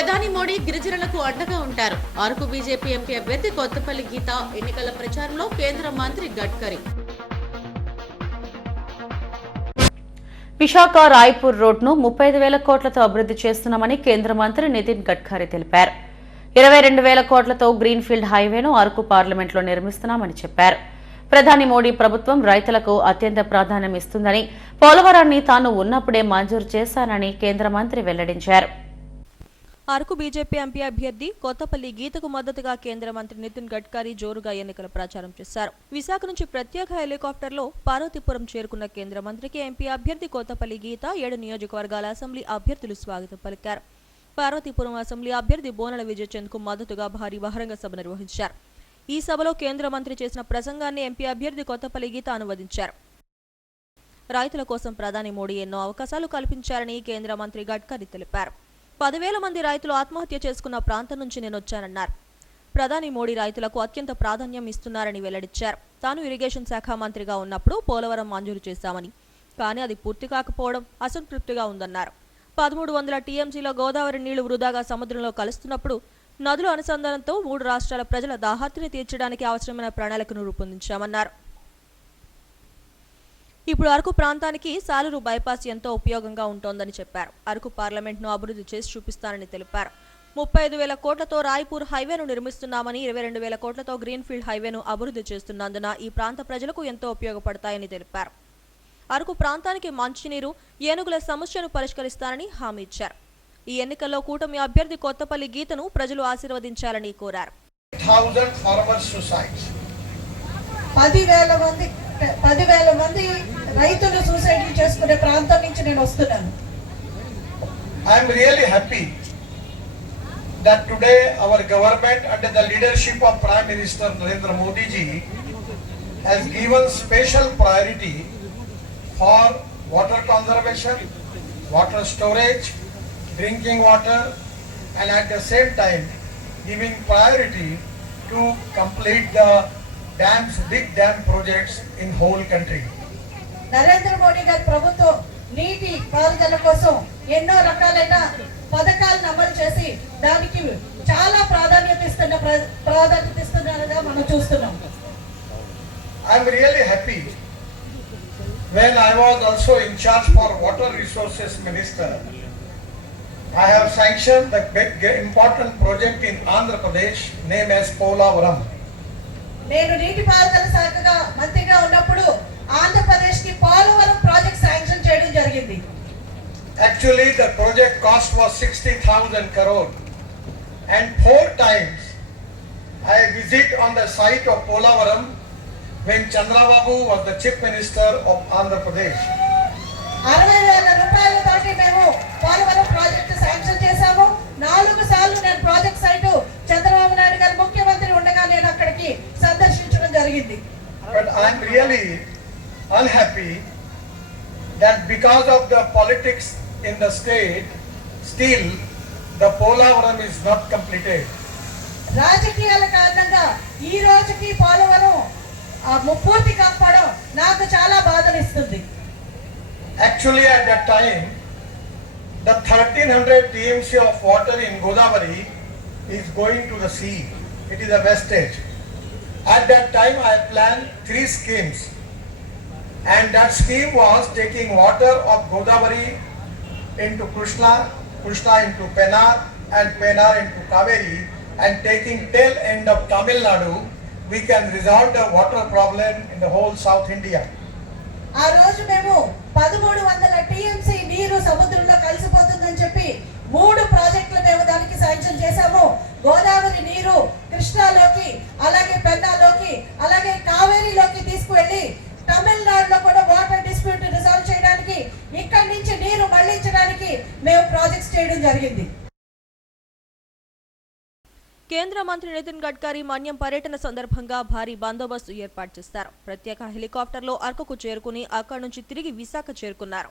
ప్రధాని మోడీ గిరిజనులకు అండగా ఉంటారు. అరకు బీజేపీ ఎంపీ అభ్యర్థి కొత్తపల్లి గీత ఎన్నికల ప్రచారంలో కేంద్ర మంత్రి గడ్కరీ. విశాఖ రాయ్పూర్ రోడ్ను ముప్పై ఐదు వేల కోట్లతో అభివృద్ధి చేస్తున్నామని కేంద్ర మంత్రి నితిన్ గడ్కరీ తెలిపారు. ఇరవై రెండు వేల కోట్లతో గ్రీన్ఫీల్డ్ హైవేను అరకు పార్లమెంట్లో నిర్మిస్తున్నామని చెప్పారు. ప్రధాని మోడీ ప్రభుత్వం రైతులకు అత్యంత ప్రాధాన్యం ఇస్తుందని పోలవరాన్ని తాను ఉన్నప్పుడే మంజూరు చేశానని కేంద్ర మంత్రి వెల్లడించారు. అరకు బీజేపీ ఎంపీ అభ్యర్థి కొత్తపల్లి గీతకు మద్దతుగా కేంద్ర మంత్రి నితిన్ గడ్కరీ జోరుగా ఎన్నికల ప్రచారం చేశారు. విశాఖ నుంచి ప్రత్యేక హెలికాప్టర్లో పార్వతీపురం చేరుకున్న కేంద్ర మంత్రికి ఎంపీ అభ్యర్థి కొత్తపల్లి గీత ఏడు నియోజకవర్గాల అసెంబ్లీ అభ్యర్థులు స్వాగతం పలికారు. పార్వతీపురం అసెంబ్లీ అభ్యర్థి బోనల విజయచంద్కు మద్దతుగా భారీ బహిరంగ సభ నిర్వహించారు. ఈ సభలో కేంద్ర మంత్రి చేసిన ప్రసంగాన్ని ఎంపీ అభ్యర్థి కొత్తపల్లి గీత అనువదించారు. రైతుల కోసం ప్రధాని మోడీ ఎన్నో అవకాశాలు కల్పించారని కేంద్ర మంత్రి గడ్కరీ తెలిపారు. పదివేల మంది రైతులు ఆత్మహత్య చేసుకున్న ప్రాంతం నుంచి నేను వచ్చానన్నారు ప్రధాని మోడీ రైతులకు అత్యంత ప్రాధాన్యం ఇస్తున్నారని వెల్లడించారు. తాను ఇరిగేషన్ శాఖ మంత్రిగా ఉన్నప్పుడు పోలవరం మంజూరు చేశామని. కానీ అది పూర్తి కాకపోవడం అసంతృప్తిగా ఉందన్నారు. పదమూడు వందల టీఎంసీలో గోదావరి నీళ్ళు వృధాగా సముద్రంలో కలుస్తున్నప్పుడు నదుల అనుసంధానంతో మూడు రాష్ట్రాల ప్రజల దాహార్తిని తీర్చడానికి అవసరమైన ప్రణాళికను రూపొందించామన్నారు. ఇప్పుడు అరకు ప్రాంతానికి సాలూరు బైపాస్ ఎంతో ఉపయోగంగా ఉంటోందని చెప్పారు. అరకు పార్లమెంట్ను అభివృద్ధి చేసి చూపిస్తానని తెలిపారు. ముప్పై ఐదు వేల కోట్లతో రాయ్పూర్ హైవేను నిర్మిస్తున్నామని ఇరవై రెండు వేల కోట్లతో గ్రీన్ఫీల్డ్ హైవేను అభివృద్ధి చేస్తున్నందున ఈ ప్రాంత ప్రజలకు ఎంతో ఉపయోగపడతాయని తెలిపారు. అరకు ప్రాంతానికి మంచినీరు ఏనుగుల సమస్యను పరిష్కరిస్తానని హామీ ఇచ్చారు. ఈ ఎన్నికల్లో కూటమి అభ్యర్థి కొత్తపల్లి గీతను ప్రజలు ఆశీర్వదించాలని కోరారు. పదివేల మంది పదివేల మంది రైతులు సూసైడ్ చేసుకునే ప్రాంతం నుంచి నేను వస్తున్నాను I am really happy that today our government under the leadership of Prime Minister Narendra Modi ji has given special priority for water conservation, water storage, drinking water and at the same time giving priority to complete the dams, big dam projects in whole country. Narendra Modi గారి ప్రభుత్వం నీటి పారుదల కోసం ఎన్నో రకాలైన పథకాలను అమలు చేసి దానికి చాలా ప్రాధాన్యత ఇస్తున్న ప్రాధాన్యత ఇస్తున్నారుగా మనం చూస్తున్నాం. I'm really happy when I was also in charge for water resources minister I have sanction the big important project in Andhra Pradesh name is Polavaram నేను నీటి పారుదల శాఖగా మంత్రిగా ఉన్నప్పుడు ఆంధ్రప్రదేశ్కి పోలవరం ప్రాజెక్ట్ శాంక్షన్ చేయడం జరిగింది Actually, the project cost was 60,000 crore. And four times I visit on the site of Polavaram when Chandrababu was the chief minister of Andhra Pradesh. అరవై వేల రూపాయలతోటి మేము పోలవరం ప్రాజెక్టు శాంక్షన్ చేశాము నాలుగు సార్లు నేను ప్రాజెక్ట్ సైటు చంద్రబాబు నాయుడు గారు ముఖ్యమంత్రి ఉండగా నేను అక్కడికి సందర్శించడం జరిగింది But I'm really unhappy that because of the politics in the state, still the Polavaram is not completed. రాజకీయాల కారణంగా ఈ రోజుకి పోలవరం పూర్తి కాకపోవడం నాకు చాలా బాధనిస్తుంది Actually, at that time, the 1300 TMC of water in Godavari is going to the sea. It is a wastage. At that time, I planned three schemes. And that scheme was taking water of Godavari into Krishna, Krishna into Penar, and Penar into Kaveri, and taking tail end of Tamil Nadu, we can resolve the water problem in the whole South India. ఆ రోజు మేము పదమూడు వందల TMC నీరు సముద్రంలో కలిసిపోతుందని చెప్పి మూడు ప్రాజెక్టులు మేము దానికి శాంక్షన్ చేశాము గోదావరి నీరు కృష్ణాలోకి అలాగే చేయడం జరిగింది. కేంద్ర మంత్రి నితిన్ గడ్కరీ మన్యం పర్యటన సందర్భంగా భారీ బందోబస్తు ఏర్పాటు చేశారు ప్రత్యేక హెలికాప్టర్లో అరకుకు చేరుకుని అక్కడి నుంచి తిరిగి విశాఖ చేరుకున్నారు.